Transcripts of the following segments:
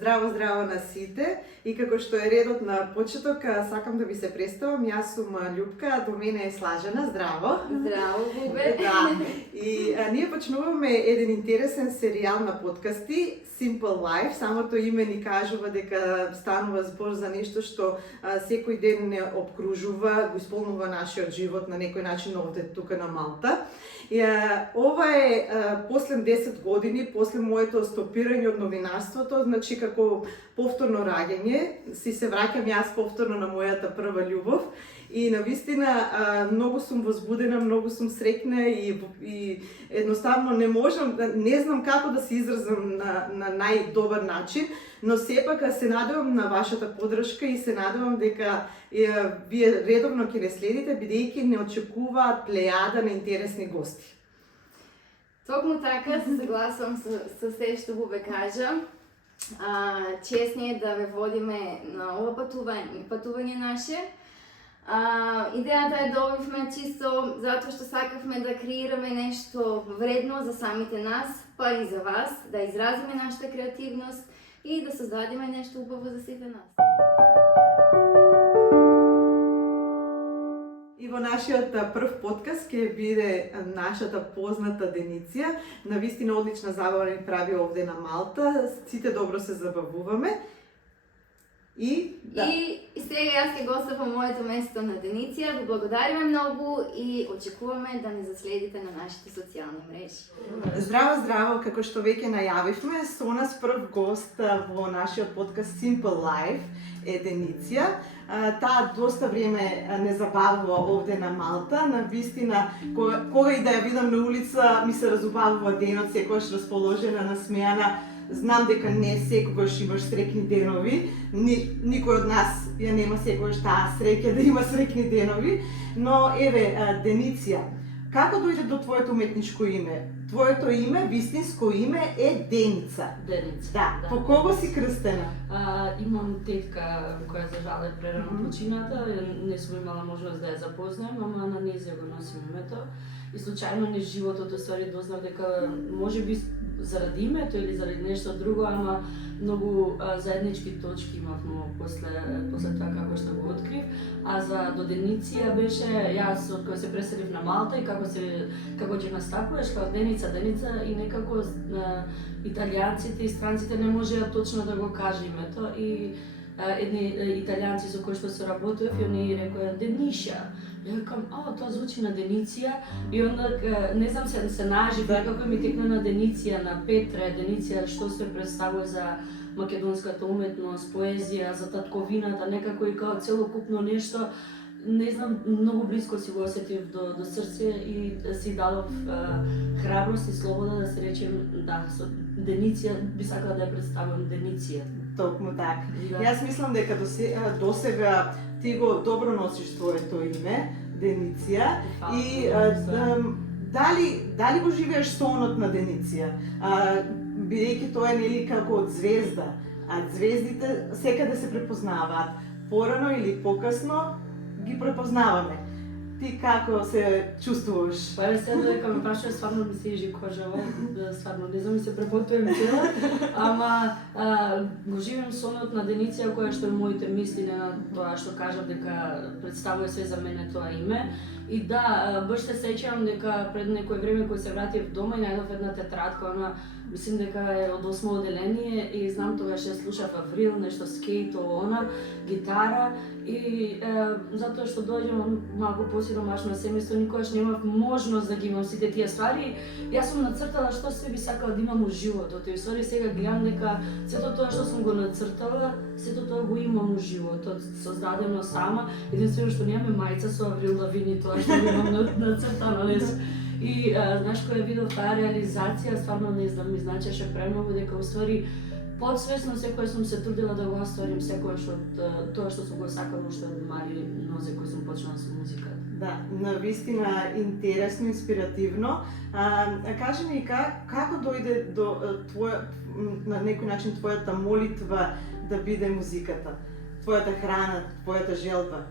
Здраво, здраво на сите и како што е редот на почеток, сакам да ви се представам. Јас сум Љупка, до мене е Слажена. Здраво! Здраво, Бубе! Да, и ние почнуваме еден интересен серијал на подкасти, Simple Life. Самото име ни кажува дека станува збор за нешто што секој ден не обкружува, го исполнува нашиот живот на некој начин овде тука на Малта. И, ова е после 10 години, после моето стопирање од новинарството, значи како повторно раѓање, си се враќам јас повторно на мојата прва љубов и навистина многу сум возбудена, многу сум среќна и едноставно не можам, не знам како да се изразам на најдобар начин, но сепак се надевам на вашата поддршка и се надевам дека вие редовно ќе не следите, бидејќи не очекуваат плејада на интересни гости. Токму така, се согласувам со се што Бубе кажа. Чест ни е да ве водиме на ова патување наше. Идејата е да обивме чисто затоа што сакавме да креираме нешто вредно за самите нас, па и за вас, да изразиме нашата креативност и да создадеме нешто убаво за сите нас. И во нашиот прв подкаст ќе биде нашата позната Деница. Навистина одлична забава ни прави овде на Малта. Сите добро се забавуваме. И сега јас ќе гостувам моето место на Деница. Ви благодариме многу и очекуваме да не заследите на нашите социјални мрежи. Здраво, здраво, како што веќе најавивме, со нас прв гост во нашиот подкаст Simple Life е Деница. Таа доста време не забавува овде на Малта. Навистина, кога и да ја видам на улица, ми се разубавува денот, секогаш расположена, насмејана. Знам дека не секогаш имаш среќни денови, никој од нас ја нема секогаш таа среќа да има среќни денови, но еве, Деница, како дојде до твоето уметничко име? Твоето име, вистинско име е Деница. Деница. Да. По кого си крстена? Имам тетка која за жал е прерано почината, не сум имала можност да ја запознаем, ама на нејзе го носим името. И случајно низ животот ствари дознав дека можеби заради името или заради нешто друго, ама многу заеднички точки имавме после тоа како што го открив. А за до Деница беше јас од кога се преселив на Малта и како ќе настапуваш како Деница и некако италијанците и странците не можеа точно да го кажа името и едни италијанци со кои што се работев и они рекоа Дениша. Ја викам, тоа звучи на Деница и онда не знам се нажив, некако ми текна на Деница, на Петре, Деница што се представува за македонската уметност, поезија, за татковината, некако и као целокупно нешто. Не знам, многу близко си го осетив до срце и си дадов храброст и слобода да се речем, да, со Деница би сакала да ја представам Деница. Токму така. Да. Јас мислам дека досега ти го добро носиш твоето име, Деница, и дали го живееш сонот на Деница? Бидејќи тоа е нели како од звезда, а звездите секаде се препознаваат. Порано или покасно ги препознаваме. Ти како се чувствуваш? Па сега дека ме прашува, стварно ми се ижи кожава, стварно не знам, ми се преботувам тела, ама го живеем сонот на Деница која што е моите мисли на тоа што кажав дека представува се за мене тоа име. И да, баш се сеќавам дека пред некој време кога се вратив дома и најдов една тетрадка, она мислим дека е од 8 оделение и знам тогаш ја слушав Аврил, нешто скејт, она, гитара и затоа што доаѓам малку посиромашно семејство, никогаш немав можност да ги имам сите тие ствари. Јас сум нацртала што се би сакала да имам во животот и ствари сега гледам дека сето тоа што сум го нацртала, сето тоа го имам во животот, создадено сама. Единствено што немаме мајца со Аврил Лавини, тоа што имам нацртано, И знаеш, која видов таа реализација, стварно не знам, ми значеше премногу дека уствари подсвесно секој сум се трудила да го остварим секојаш од тоа што сум го сакала уште од мали нозе кој сум почнала со музиката. Да, навистина интересно, инспиративно. Кажи ми како дојде до на некој начин твојата молитва да биде музиката? Твојата храна, твојата желба?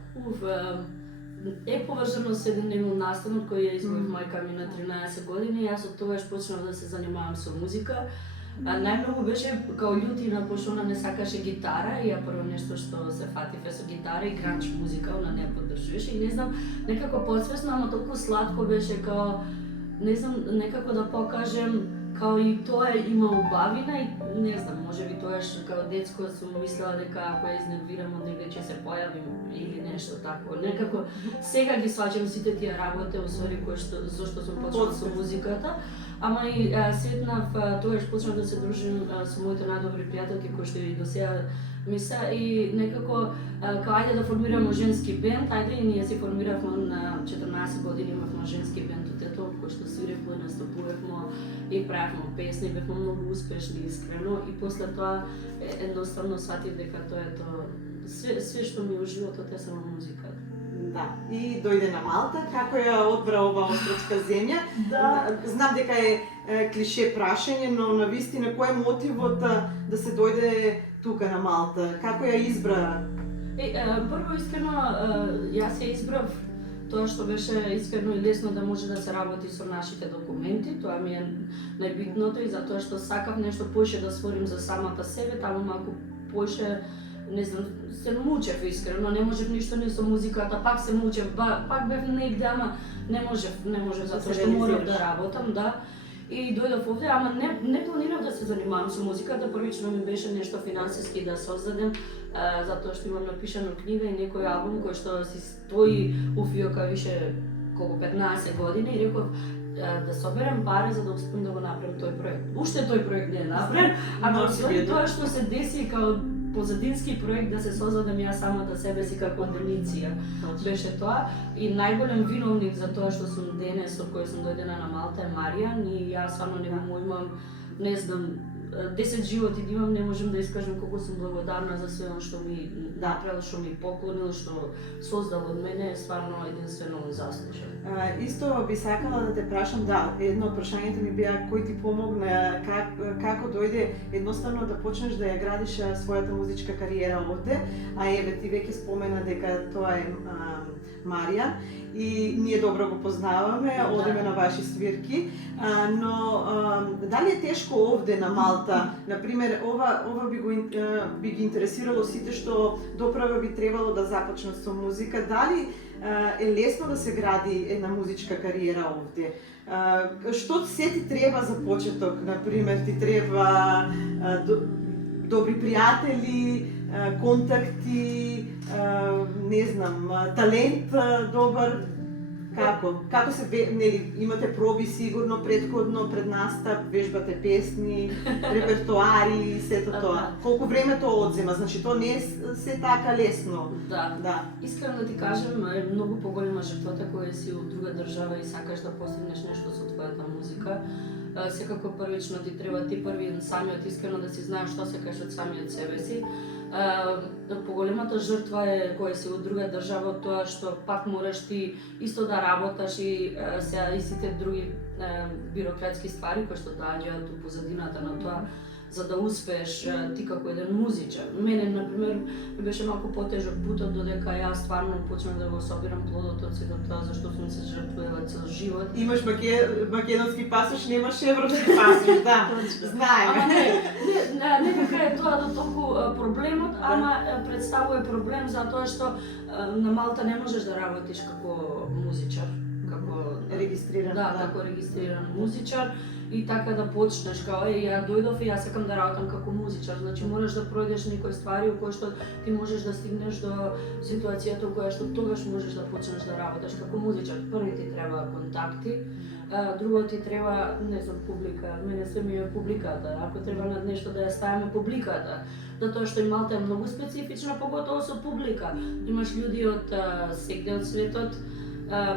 Е поврзано со еден немил настанок кој ја изгубив мајка ми на 13 години. Јас од тогаш почнав да се занимавам со музика. Најмногу беше као љутина, пошто она не сакаше гитара и ја прво нешто што се фатифе со гитара и кранч музика, она не ја поддржуваше и не знам, некако подсвесно, ама толку сладко беше као, не знам, некако да покажем као и тоа има убавина и не знам, можеби тоаш као детско сум мислела дека ако ја изнервирам од негде ќе се појавим или нешто тако. Некако сега ги сваќам сите тие работи, усвари кои што зошто сум почнала со музиката, ама и сетнав тоаш почнав да се дружим со моите најдобри пријателки кои што и до сега ми се и некако као ајде да формираме женски бенд, ајде и ние си формиравме на 14 години, имавме женски бенд од тето кој што свиревме, настапувавме и правевме песни, бевме многу успешни искрено и после тоа едноставно сватив дека тоа е тоа све што ми е во животот е само музика. Да, и дојде на Малта, како ја одбра оваа островска земја. Знам дека е клише прашање, но на вистина кој е мотивот да се дојде тука на Малта? Како ја избра? Прво искрено, јас ја избрав тоа што беше искрено и лесно да може да се работи со нашите документи, тоа ми е најбитното и затоа што сакав нешто поише да створим за самата себе, таму малку поише, не знам, се мучев искрено, не можев ништо не со музиката, пак се мучев, пак бев негде, ама не можев затоа што морав да работам, да. И дојдов овде, ама не планирав да се занимавам со музиката, првично ми беше нешто финансиски да создадем, затоа што имам напишано книга и некој албум кој што си стои у фиока више колку 15 години и реков да соберем пари за да успеам да го направам тој проект. Уште тој проект не е направен, ама тоа што се деси као позадински проект да се создадам јас самата себе си како дениция. Беше тоа и најголем виновник за тоа што сум денес со кој сум дојдена на Малта е Маријан и јас стварно не му имам, не знам, 10 животи да имам, не можам да искажам колку сум благодарна за све што ми направил, што ми поклонил, што создал од мене, стварно единствено заслужен. Исто би сакала да те прашам, да, едно од прашањата ми беа кој ти помогна, како дојде едноставно да почнеш да ја градиш својата музичка кариера овде, а еве ти веќе спомена дека тоа е Маријан и ние добро го познаваме, одиме на ваши свирки, но дали е тешко овде на Малта? Например, ова би ги интересирало сите што доправа би требало да започнат со музика, дали е лесно да се гради една музичка кариера овде? Што се ти треба за почеток? Например, ти треба добри пријатели, контакти, не знам, талент добар, како се нели имате проби сигурно предходно пред настап, вежбате песни, репертоари и сето тоа. Колку време тоа одзема? Значи тоа не е се така лесно. Да. Искрено да ти кажем, е многу поголема жртвата која си од друга држава и сакаш да постигнеш нешто со твојата музика. Секако првично ти треба ти први самиот искрено да си знаеш што се кажеш од самиот себе си. Поголемата жртва е која си од друга држава, тоа што пак мораш ти исто да работаш и сите други бирократски ствари кои што доаѓаат у позадината на тоа за да успееш ти како еден музичар. Мене, например, ми беше малку потежок путот додека јас стварно почнав да го собирам плодот од сето тоа зашто сум се жртвувала цел живот. Имаш македонски пасош, немаш европски пасош, да, знаеме. Некака е тоа до толку проблемот, ама представува проблем затоа што на Малта не можеш да работиш како музичар, како регистриран. Како регистриран музичар. И така да почнеш, као ја дојдов и јас сакам да работам како музичар, значи мораш да пројдеш некои ствари во кои што ти можеш да стигнеш до ситуацијата во која што тогаш можеш да почнеш да работиш како музичар. Први ти треба контакти, друго ти треба, не знам, публика. Мене се ми е публиката, ако треба над нешто да ја ставаме публиката. Затоа што и Малта е многу специфична, поготово со публика. Имаш луѓе од секде од светот,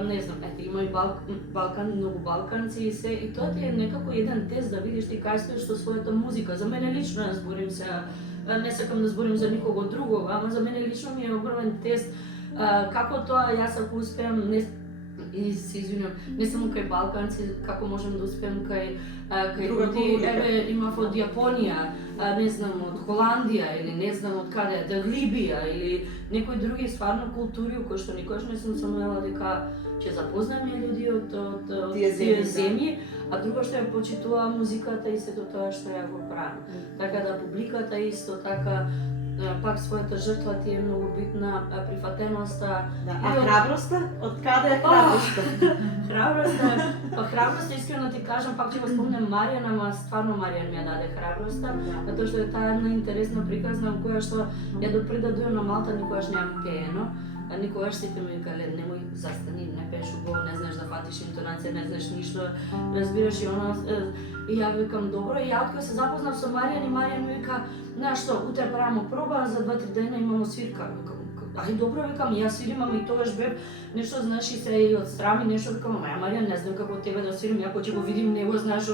не знам, има и Балкан, многу балканци и се, и тоа ти е некако еден тест да видиш ти кај стоиш со својата музика. За мене лично, ја зборим се, не сакам да зборим за никого другого, ама за мене лично ми е огромен тест како тоа јас ако успеам, и се извинувам, не само кај балканци, како можам да успеам кај Друга луѓе, публика. еве имав од Јапонија, не знам од Холандија или не знам од каде, од Либија или некои други стварно култури кои што никогаш не сум сомнела дека ќе запознаам луѓе од Тие тие земји, да. земји, а друго што ја почитува музиката и сето тоа што ја го правам. Така да публиката исто така пак својата жртва ти е многу битна, прифатеноста. Да, а храброста? Од каде е храброста? Храброста, искрено ти кажам, пак ќе го спомнем Маријан, ама стварно Маријан ми ја даде храброста, затоа што е таа една интересна приказна која што ја допред да дојдам на Малта никогаш немам пеено. Никогаш сите ми викале, немој застани, не пееш убаво, не знаеш да фатиш интонација, не знаеш ништо, разбираш и она. И ја викам добро, и ја откој се запознав со Маријан и Маријан ми вика, знаеш што, утре правиме проба, за 2-3 дена имамо свирка. Викам, ај добро, викам, јас свирим, ама и тогаш бев нешто, знаеш, и се и отстрами нешто, викам, ама ја Маријан, не знам како тебе да свирим, ако ќе го видим него, знаеш,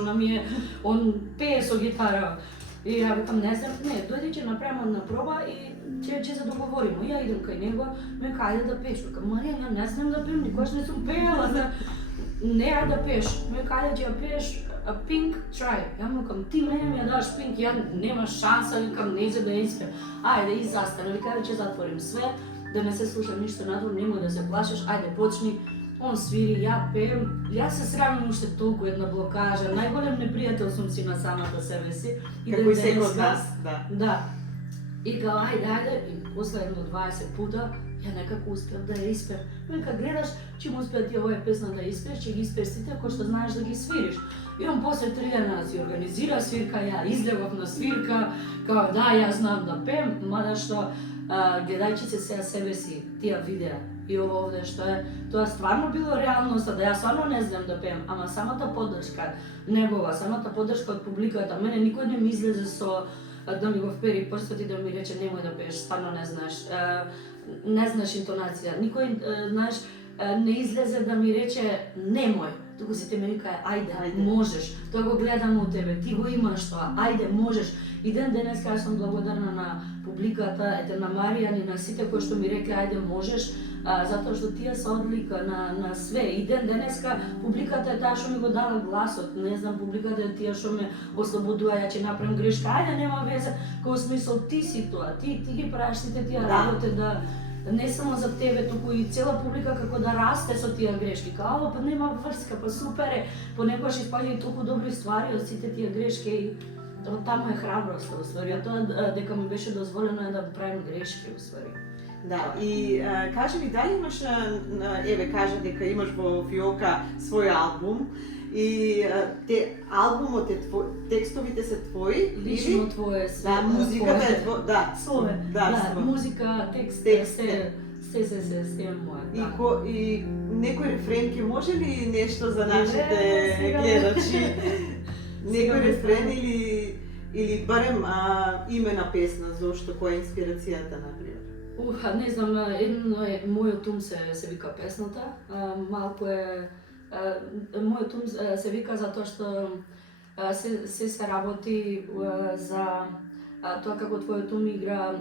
он пее со гитара. И ја викам, не знам, не, дојде ќе направиме една проба и ќе се договориме. И ја идем кај него, ме кај да пееш. Викам, Маријан, ја не знам да пеем, никогаш не сум пеела, не ја да пееш. Ме кај ќе ја пееш Pink, try. Ја му викам, ти мене ми ја даш Pink, ја нема шанса, викам, не изе да ја испеам. Ајде, и застана, вика, ќе затворим све, да не се слуша ништо надвор, немој да се плашиш, ајде, почни. Он свири, ја пеем, јас се срамам уште толку една блокажа, најголем непријател сум си на самата себе си. Како и секој од нас, да. Да. И као, ајде, и после едно 20 пута, ја некако успев да ја испеам. Века, гледаш, че му успеа ти оваа песна да испееш, че ги испееш сите кои што знаеш да ги свириш. И он после 3 дена си организира свирка, ја излегов на свирка, као, да, јас знам да пеем, мада што, гледајќи се сега себе си, тие видеа, и ово овде што е, тоа стварно било реалност, да ја стварно не знам да пеем, ама самата поддршка негова, самата поддршка од публиката, мене никој не ми излезе со да ми го впери прстот и да ми рече немој да пееш, стварно не знаеш интонација. Никој, знаеш, не излезе да ми рече немој, туку сите ми викаа ајде, можеш, тоа го гледам од тебе, ти го имаш тоа, ајде, можеш. И ден денеска јас сум благодарна на публиката, на Маријан и на сите кои што ми рекле ајде можеш, затоа што тие се одлика на све. И ден денеска публиката е таа што ми го дава гласот, не знам, публиката е тие што ме ослободува, ја ќе направам грешка, ајде нема везе, као смисол ти си тоа, ти ги правиш сите тие работи да не само за тебе, туку и цела публика како да расте со тие грешки. Као, па нема врска, па супер е, понекогаш испаѓаат толку добри ствари од сите тие грешки и таму е храброста, уствари, а тоа дека ми беше дозволено е да правим грешки, уствари. Да, и кажи ми, дали имаш, еве, кажа дека имаш во фиока свој албум, и албумот е твој, текстовите се твои? Лично твое се. Да, музиката е твоја, да. Свое. Да, музика, текст, се моја. И некој рефрен ќе може ли нешто за нашите гледачи? Некој рефрен или барем име на песна, зошто, која е инспирацијата, например? Не знам, едно е Мојот ум се вика песната, малку е Мојот ум се вика затоа што се работи за тоа како твојот ум игра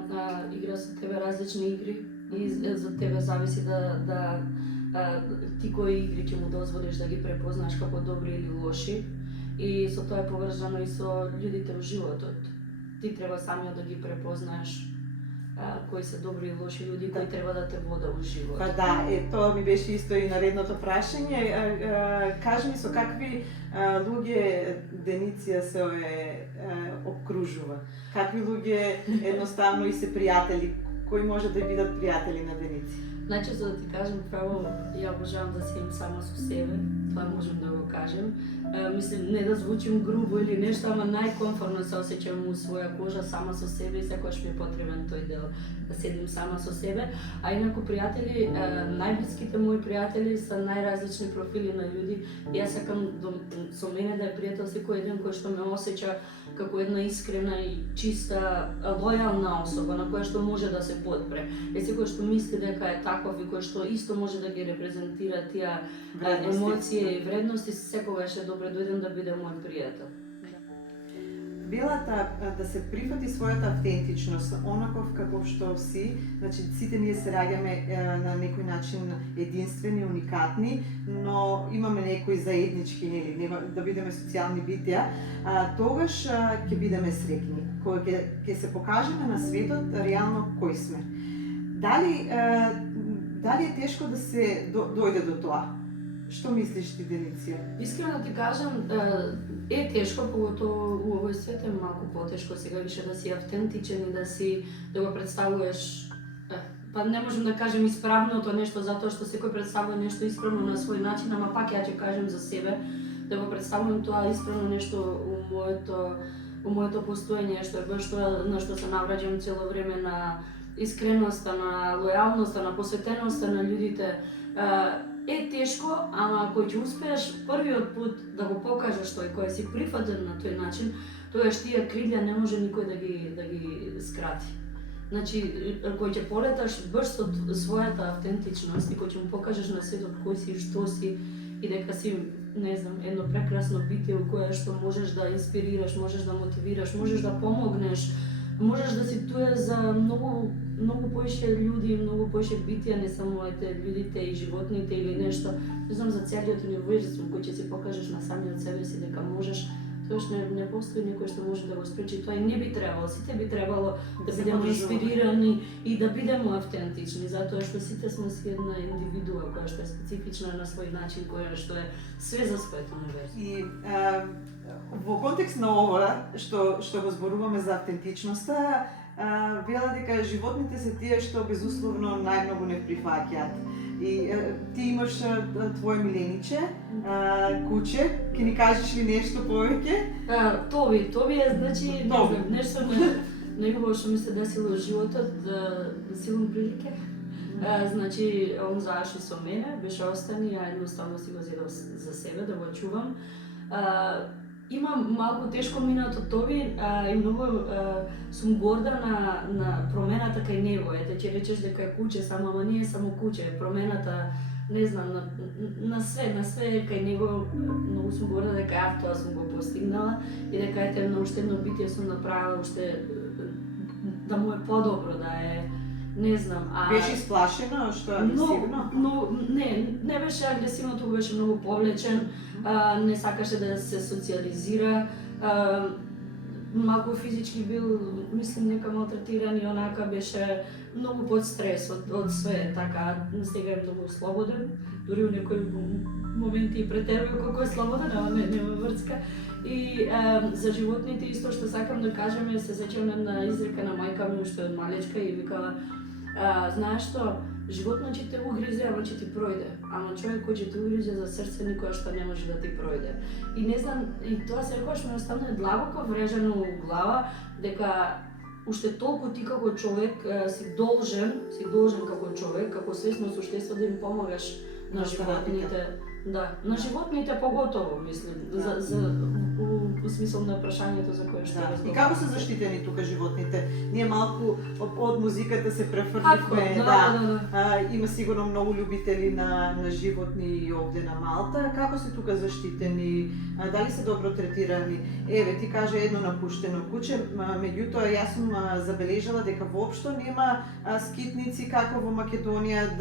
со тебе различни игри и за тебе зависи да ти кои игри ќе му дозволиш да ги препознаеш како добри или лоши. И со тоа е поврзано и со људите во животот. Ти треба самиот да ги препознаеш кои се добри и лоши луѓе кои треба да те водат во живот. Па да, тоа ми беше исто и наредното прашање. Кажи ми со какви луѓе Дениција се обкружува? Какви луѓе едноставно и се пријатели? Кои може да бидат пријатели на Дениција? Значи, за да ти кажам право, ја обожавам да седим само со себе, тоа можам да го кажем. Мислим, не да звучим грубо или нешто, ама најкомфортно се осеќам у своја кожа сама со себе и секогаш ми е потребен тој дел да седим сама со себе. А инаку пријатели, најблиските мои пријатели се најразлични профили на људи. Јас сакам со мене да е пријател секој еден кој што ме осеќа како една искрена и чиста, лојална особа на која што може да се подпре. И секој што мисли дека е таков и кој што исто може да ги репрезентира тие емоции и вредности, секогаш е добре дојден да биде мој пријател. велата да се прифати својата автентичност, онаков каков што си, значи сите ние се раѓаме на некој начин единствени, уникатни, но имаме некои заеднички, нели, да бидеме социјални битија, тогаш ќе бидеме среќни, кога ќе се покажеме на светот реално кои сме. Дали е тешко да се дојде до тоа? Што мислиш ти, Деница? Искрено ти кажам, е тешко, поготово у овој свет е малку потешко сега више да си автентичен и да го представуваш, па не можем да кажем исправното нешто затоа што секој представува нешто исправно на свој начин, ама пак ја ќе кажем за себе, да го представувам тоа исправно нешто у моето постоење, што е баш тоа на што се навраќам цело време, на искреноста, на лојалноста, на посветеноста на луѓите. Е тешко, ама ако ќе успееш првиот пут да го покажеш тој, кој си прифатен на тој начин, тогаш тие крилја не може никој да ги скрати. Значи, кој ќе полеташ баш со својата автентичност и кој ќе му покажеш на светот кој си и што си и дека си, не знам, едно прекрасно битие у кое што можеш да инспирираш, можеш да мотивираш, можеш да помогнеш, можеш да си туе за многу поише луѓе, многу поише битија, не само луѓите и животните или нешто. Не знам, за целиот универзум кој ќе си покажеш на самиот себе си дека можеш, тоаш не постои некој што може да го спречи тоа и не би требало. Сите би требало да бидеме инспирирани и да бидеме автентични, затоа што сите сме си една индивидуа која што е специфична на свој начин, која што е све за својот универзум. И во контекст на ова што го зборуваме за автентичноста, вела дека животните се тие што безусловно најмногу не прифаќаат. И ти имаш твое милениче, куче, ќе ни кажеш ли нешто повеќе? Тоби е, значи, не знам, нешто најубаво што ми се десило во животот, силно прилике. Значи, он заши со мене, беше остани, ја едноставно си го зедов за себе да го чувам. Имам малку тешко минато Тоби и многу сум горда на промената кај него. Ете, ќе речеш дека е куче само, ама не е само куче, промената, не знам, на све кај него. Многу сум горда дека ја тоа сум го постигнала и дека ете на уште едно битие сум направила уште да му е подобро, да е, не знам. Беше исплашена, што е агресивно? Но не беше агресивно, тоа беше многу повлечен. Не сакаше да се социализира, малку физички бил, мислим, нека малтретиран и онака беше многу под стрес од све, така, сега е многу слободен, дури у некои моменти и претерува колку е слободен, ама нема врска. И за животните исто што сакам да кажем е, се сеќавам една изрека на мајка ми што е од малечка и викала, знаеш што, животно ќе те угризе, ама ќе ти пројде. Ама човек кој ќе те угризе за срце никоја што не може да ти пројде. И не знам, и тоа секогаш ми остана длабоко врежено у глава, дека уште толку ти како човек си должен како човек, како свесно суштество да им помогаш на животните. Да, на животните поготово, мислим, у смисол на прашањето за кое што И како се заштитени тука животните? Ние малку од музиката се префрливме, има сигурно многу љубители на животни овде на Малта. Како се тука заштитени? Дали се добро третирани? Еве, ти кажа едно напуштено куче, меѓутоа јас сум забележала дека воопшто нема скитници како во Македонија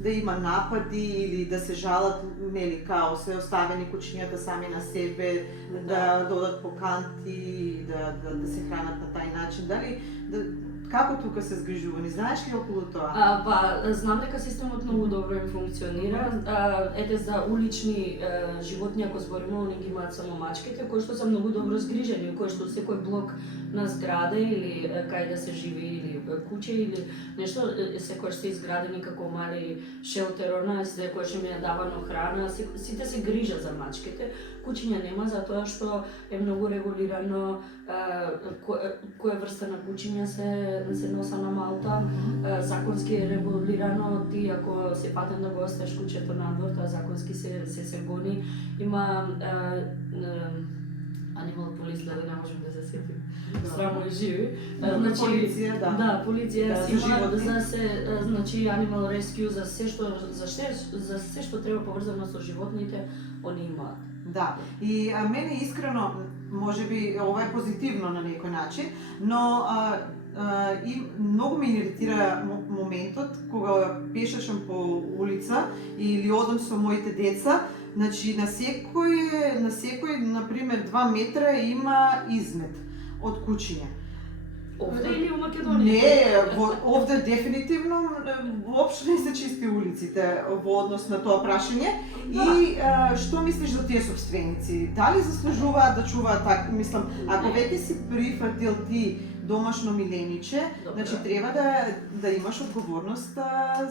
да има напади или да се жалат, нели, као се оставени кучињата сами на себе, да додат по канти, да се хранат на тај начин. Дали како тука се згрижувани? Знаеш ли околу тоа? Знам дека системот многу добро им функционира. Ете, за улични животни, ако збориме, они ги имаат само мачките, кои што се многу добро згрижени, кои што секој блок на зграда или кај да се живи или куќе или нешто, секојаш се изградени како мали шелтерона, секојаш им е давано храна, сите се грижат за мачките. Кучиња нема, затоа што е многу регулирано која врста на кучиња се носа на Малта. Законски е регулирано, ти ако се патен да го оставиш кучето надвор, тоа законски се гони. Има Animal Police, да не можем да се сетим. Здраво и живи. Значи, полиција, да, полиција си има за се, значи Animal Rescue за се што треба поврзано со животните, они имаат. Да, и мене искрено може би ова е позитивно на некој начин, но и многу ме иритира моментот кога пешачам по улица или одам со моите деца, значи на секој например 2 метра има измет од куќиња. Овде или у Македонија? Не, овде дефинитивно воопшто не се чисти улиците во однос на тоа прашање. И што мислиш за тие собственици? Дали заслужуваат да чуваат така? Мислам, ако веќе си прифатил ти домашно милениче, значи треба да имаш одговорност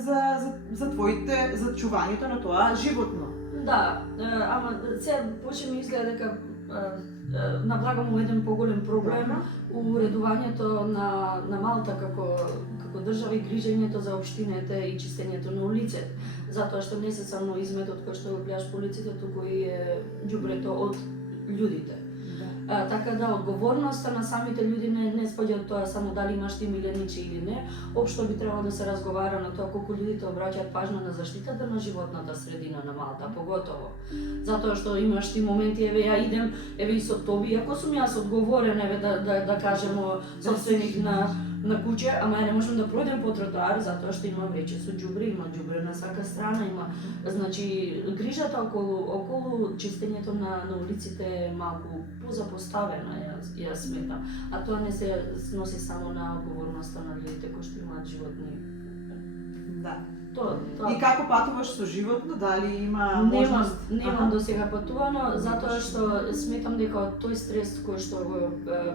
за чувањето на тоа животно. Да, ама сега почне ми изгледа дека наблагам еден поголем проблем уредувањето на Малта како држава и грижењето за општините и чистењето на улиците. Затоа што не се само изметот кој што го гледаш по улиците, туку и ѓубрето од луѓите. Така да одговорноста на самите луѓе не спаѓа од тоа само дали имаш ти миленичи или не. Општо би требало да се разговара на тоа колку луѓето обраќаат пажна на заштитата на животната средина на Малта, поготово. Затоа што имаш ти моменти, еве ја идем, еве и со Тоби, ако сум јас одговорен, еве да кажемо собственик на куќе, ама ја не можам да пројдем по тротоар затоа што има веќе со џубре, има џубре на сака страна, има, значи грижата околу чистењето на улиците е малку позапоставена, ја сметам. А тоа не се носи само на одговорноста на луѓето кои што имаат животни. Да. Тоа. И како патуваш со животно? Дали има можност? Немам до сега патувано, затоа што сметам дека од тој стрес кој што го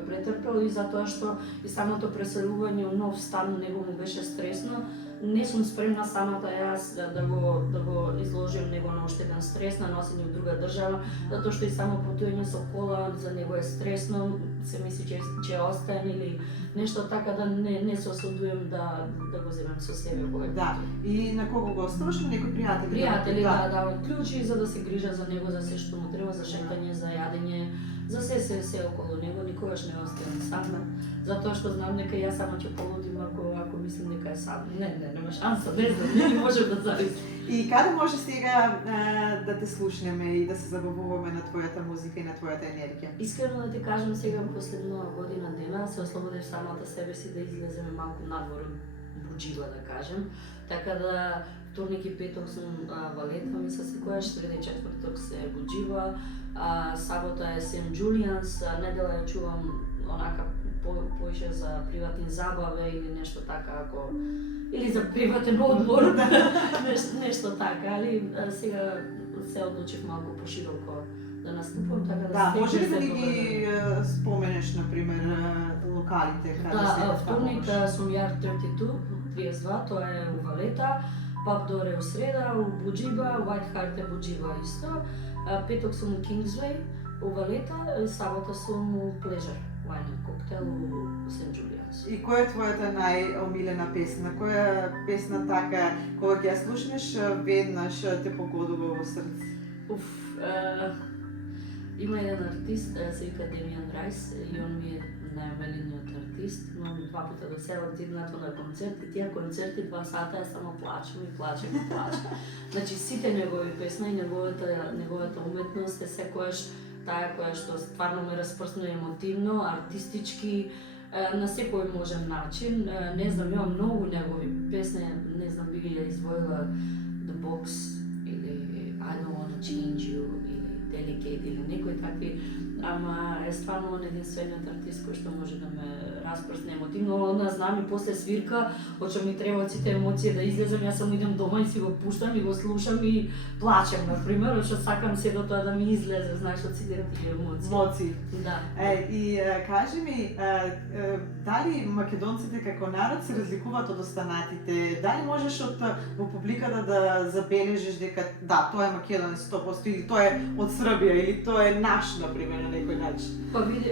претрпел и затоа што и самото преселување у нов стан него му беше стресно, не сум спремна самата јас да го изложим него на уште еден стрес на носење во друга држава, затоа што и само патување со кола за него е стресно, се мисли че остане или нешто така да не се осудувам да го земам со себе кој. Да. И на кого го оставаш? На некој пријатели? Пријатели, да, клучи за да се грижа за него, за се што му треба, за шетање, за јадење, за се околу него, никогаш не оставам сам. Затоа што знам дека јас само ќе полудим ако мислам дека е сам. Нема шанса, не знам, не можам да зависам. И каде може сега да те слушнеме и да се забавуваме на твојата музика и на твојата енергија? Искрено да ти кажам, сега последна година дена се ослободив самата себе си да излеземе малку надвор буџива, да кажем. Така да вторник и петок сум Валета, мисля секојаш, среда и четврток се буџива, сабота е Сент Џулијанс, недела ја чувам онака поише за приватни забави или нешто така, или за приватен одмор, нешто така, али сега се одлучив малку пошироко да наступам, така да може ли да ни ги споменеш, например, локалите каде се? Да, вторник сум Јар 32, тоа е у Валета, Пап Доре у среда, у Буџиба, White Heart е Буџиба исто, петок сум у Кингсвеј у Валета, и сабота сум у Pleasure Wine and Cocktail у Сент Џулијанс. И која е твојата најомилена песна? Која песна така, кога ќе ја слушнеш, веднаш те погодува во срце? Има еден артист, се вика Демиан Райс, и он ми е најомилениот артист, но два пута до сега отиднато на концерт, и тие концерти 2 сата ја само плачам и плачам и плачам. Значи сите негови песни и неговата уметност е секојаш таа која што стварно ме распрсна емотивно, артистички, на секој можен начин. Не знам, имам многу негови песни, не знам, би ги ја издвоила The Box или I Don't Wanna Change You или Delicate или некои такви, ама е стварно он единствениот артист кој што може да ме распрсне емотивно. Она знам и после свирка, оче ми треба сите емоции да излезам, јас само идем дома и си го пуштам и го слушам и плачем, например, оче сакам се до тоа да ми излезе, знаеш, од сите тие емоции. Да. И кажи ми, дали македонците како народ се разликуваат од останатите? Дали можеш во публиката да забележиш дека да, тоа е македонец 100% или тоа е од Србија или тоа е наш, например, на некој начин? Па види,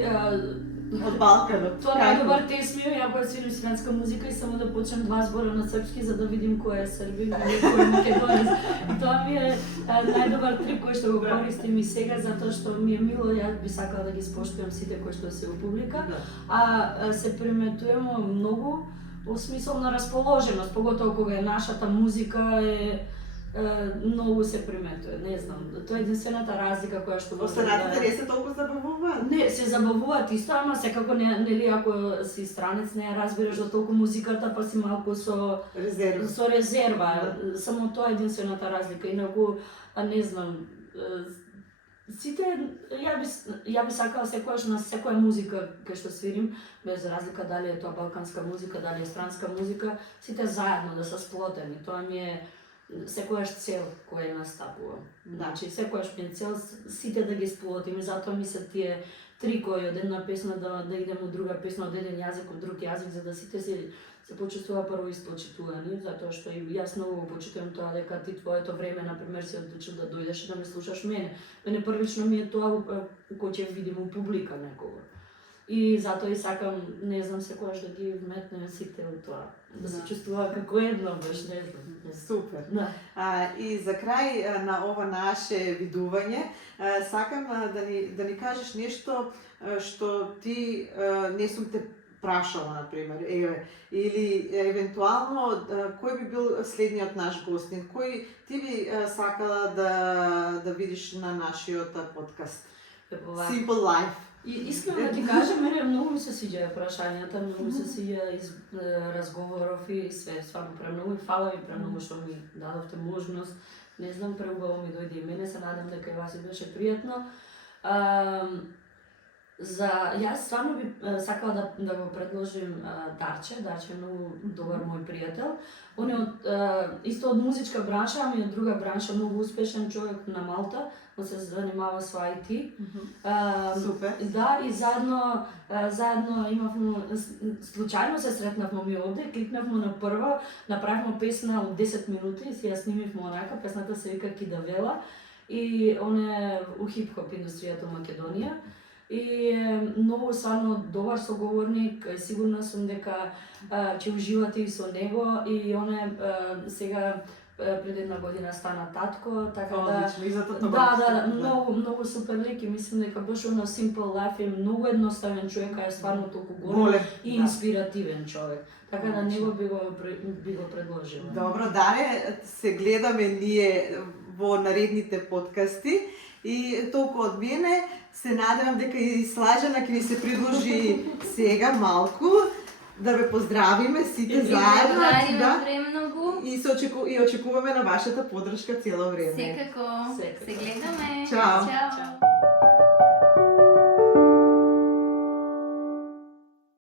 од Балканот. Тоа најдобар тест ми е, ја која свирам сиренска музика и само да почнем 2 збора на српски за да видим кој е србин или кој е македонец. И тоа ми е најдобар трип кој што го користим и сега, затоа што ми е мило, ја би сакала да ги споштувам сите кои што се во публика, а се приметуваме многу во смисол на расположеност, поготово кога е нашата музика многу се приметува, не знам. Тоа е единствената разлика која што Останатите не се толку забавуваат. Не, се забавуваат исто, ама секако нели ако си странец не ја разбираш за толку музиката, па си малку со резерва. Само тоа е единствената разлика. Инаку, не знам, сите, ја би сакала секојаш на секоја музика кај што свирим, без разлика дали е тоа балканска музика, дали е странска музика, сите заедно да се сплотени. Тоа ми е секојаш цел која ја настапува. Значи, секојаш ми е цел сите да ги сплотиме, затоа ми се тие трикои од една песна да идеме од друга песна, од еден јазик од друг јазик, за да сите се почувствува прво испочитувани, затоа што и јас многу го почитувам тоа дека ти твоето време, например, си одлучил да дојдеш и да ме слушаш мене. Мене првично ми е тоа кој ќе видим у публика некога. И затоа и сакам, не знам, секогаш да ги вметнем сите у тоа, да се чувствува како едно, баш, не знам. Супер. Да. И за крај на ова наше видување, сакам да ни кажеш нешто што ти не сум те прашала, например, или евентуално кој би бил следниот наш гостин, кој ти би сакала да видиш на нашиот подкаст? Simple Life. И искрено да ти кажам, мене многу ми се свиѓаја прашањата, многу ми се свиѓа разговоров и све, стварно премногу и фала ви премногу што ми дадовте можност. Не знам, преубаво ми дојде и мене, се надам дека и вас и беше пријатно. Јас стварно би сакала да го предложим Дарче. Дарче е многу добар мој пријател. Он е исто од музичка бранша, ами од друга бранша, многу успешен човек на Малта, но се занимава со IT. Супер. Да, и заедно имавме, случајно се сретнавме ми овде, кликнавме на прва, направивме песна од 10 минути, си ја снимивме онака, песната се вика Кидавела и он е у хип-хоп индустријата во Македонија. И многу стварно добар соговорник, сигурна сум дека ќе уживате и со него и он е сега пред една година стана татко, така да, многу супер лик и мислам дека баш оно Simple Life е многу едноставен човек, а е стварно толку голем и инспиративен човек. Така да него би го предложила. Добро, Даре, се гледаме ние во наредните подкасти и толку од мене. Се надевам дека и Слажана ќе ни се придружи сега малку, да ве поздравиме сите заедно. И очекуваме на вашата поддршка цело време. Секако. Се гледаме. Чао.